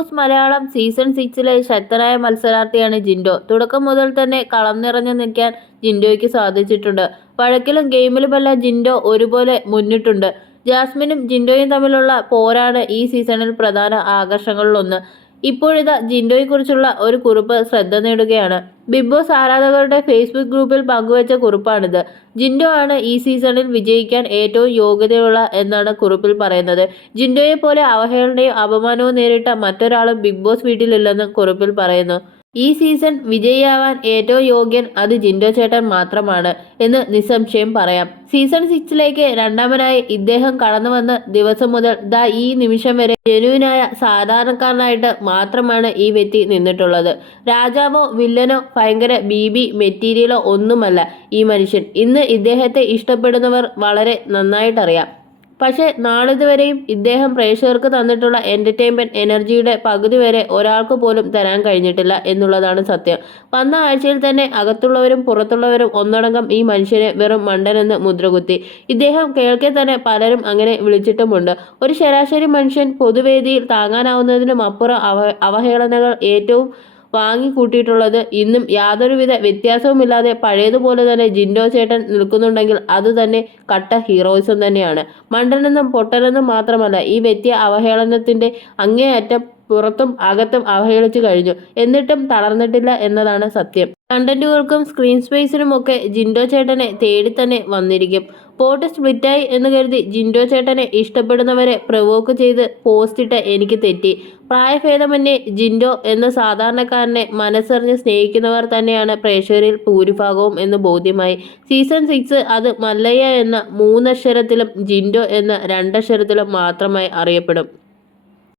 News Malayalam season സിക്സിലെ ശക്തനായ മത്സരാർത്ഥിയാണ് ജിൻഡോ. തുടക്കം മുതൽ തന്നെ കളം നിറഞ്ഞു നിൽക്കാൻ ജിൻഡോയ്ക്ക് സാധിച്ചിട്ടുണ്ട്. വഴക്കിലും ഗെയിമിലുമെല്ലാം ജിൻഡോ ഒരുപോലെ മുന്നിട്ടുണ്ട്. ജാസ്മിനും ജിൻഡോയും തമ്മിലുള്ള പോരാണ് ഈ സീസണിൽ പ്രധാന ആകർഷങ്ങളിലൊന്ന് ഇപ്പോഴിതാ ജിൻഡോയെക്കുറിച്ചുള്ള ഒരു കുറിപ്പ് ശ്രദ്ധ നേടുകയാണ്. ബിഗ് ബോസ് ആരാധകരുടെ ഫേസ്ബുക്ക് ഗ്രൂപ്പിൽ പങ്കുവച്ച കുറിപ്പാണിത്. ജിൻഡോ ആണ് ഈ സീസണിൽ വിജയിക്കാൻ ഏറ്റവും യോഗ്യതയുള്ള എന്നാണ് കുറിപ്പിൽ പറയുന്നത്. ജിൻഡോയെ പോലെ അവഹേളനയും അപമാനവും നേരിട്ട മറ്റൊരാളും ബിഗ് ബോസ് വീട്ടിലില്ലെന്ന് കുറിപ്പിൽ പറയുന്നു. ഈ സീസൺ വിജയിയാവാൻ ഏറ്റവും യോഗ്യൻ അത് ജിൻഡോ ചേട്ടൻ മാത്രമാണ് എന്ന് നിസ്സംശയം പറയാം. സീസൺ സിക്സിലേക്ക് രണ്ടാമനായി ഇദ്ദേഹം കടന്നു വന്ന ദിവസം മുതൽ ദാ ഈ നിമിഷം വരെ ജനുവിനായ സാധാരണക്കാരനായിട്ട് മാത്രമാണ് ഈ വ്യക്തി നിന്നിട്ടുള്ളത്. രാജാവോ വില്ലനോ ഭയങ്കര ബി മെറ്റീരിയലോ ഒന്നുമല്ല ഈ മനുഷ്യൻ. ഇന്ന് ഇദ്ദേഹത്തെ ഇഷ്ടപ്പെടുന്നവർ വളരെ നന്നായിട്ടറിയാം. പക്ഷേ നാളിതുവരെയും ഇദ്ദേഹം പ്രേക്ഷകർക്ക് തന്നിട്ടുള്ള എന്റർടൈൻമെന്റ് എനർജിയുടെ പകുതി വരെ ഒരാൾക്ക് പോലും തരാൻ കഴിഞ്ഞിട്ടില്ല എന്നുള്ളതാണ് സത്യം. വന്ന ആഴ്ചയിൽ തന്നെ അകത്തുള്ളവരും പുറത്തുള്ളവരും ഒന്നടങ്കം ഈ മനുഷ്യനെ വെറും മണ്ടനെന്ന് മുദ്രകുത്തി. ഇദ്ദേഹം കേൾക്കെ തന്നെ പലരും അങ്ങനെ വിളിച്ചിട്ടുമുണ്ട്. ഒരു ശരാശരി മനുഷ്യൻ പൊതുവേദിയിൽ താങ്ങാനാവുന്നതിനും അപ്പുറം അവ അവഹേളനകൾ ഏറ്റവും വാങ്ങിക്കൂട്ടിയിട്ടുള്ളത്. ഇന്നും യാതൊരുവിധ വ്യത്യാസവുമില്ലാതെ പഴയതുപോലെ തന്നെ ജിൻഡോ ചേട്ടൻ നിൽക്കുന്നുണ്ടെങ്കിൽ അത് തന്നെ കട്ട ഹീറോയിസം തന്നെയാണ്. മണ്ടനെന്നും പൊട്ടനെന്നും മാത്രമല്ല ഈ വ്യക്തി അവഹേളനത്തിന്റെ അങ്ങേയറ്റം പുറത്തും അകത്തും അവഹേളിച്ചു കഴിഞ്ഞു. എന്നിട്ടും തളർന്നിട്ടില്ല എന്നതാണ് സത്യം. കണ്ടന്റുകൾക്കും സ്ക്രീൻ സ്പേസിനുമൊക്കെ ജിൻഡോ ചേട്ടനെ തേടി തന്നെ വന്നിരിക്കും. പോട്ട് സ്പ്ലിറ്റായി എന്ന് കരുതി ജിൻഡോ ചേട്ടനെ ഇഷ്ടപ്പെടുന്നവരെ പ്രവോക്ക് ചെയ്ത് പോസ്റ്റിട്ട് എനിക്ക് തെറ്റി. പ്രായഭേദമന്യേ ജിൻഡോ എന്ന സാധാരണക്കാരനെ മനസ്സറിഞ്ഞ് സ്നേഹിക്കുന്നവർ തന്നെയാണ് പ്രേക്ഷകരിൽ ഭൂരിഭാഗവും എന്ന് ബോധ്യമായി. സീസൺ സിക്സ് അത് മല്ലയ്യ എന്ന മൂന്നക്ഷരത്തിലും ജിൻഡോ എന്ന രണ്ടക്ഷരത്തിലും മാത്രമായി അറിയപ്പെടും.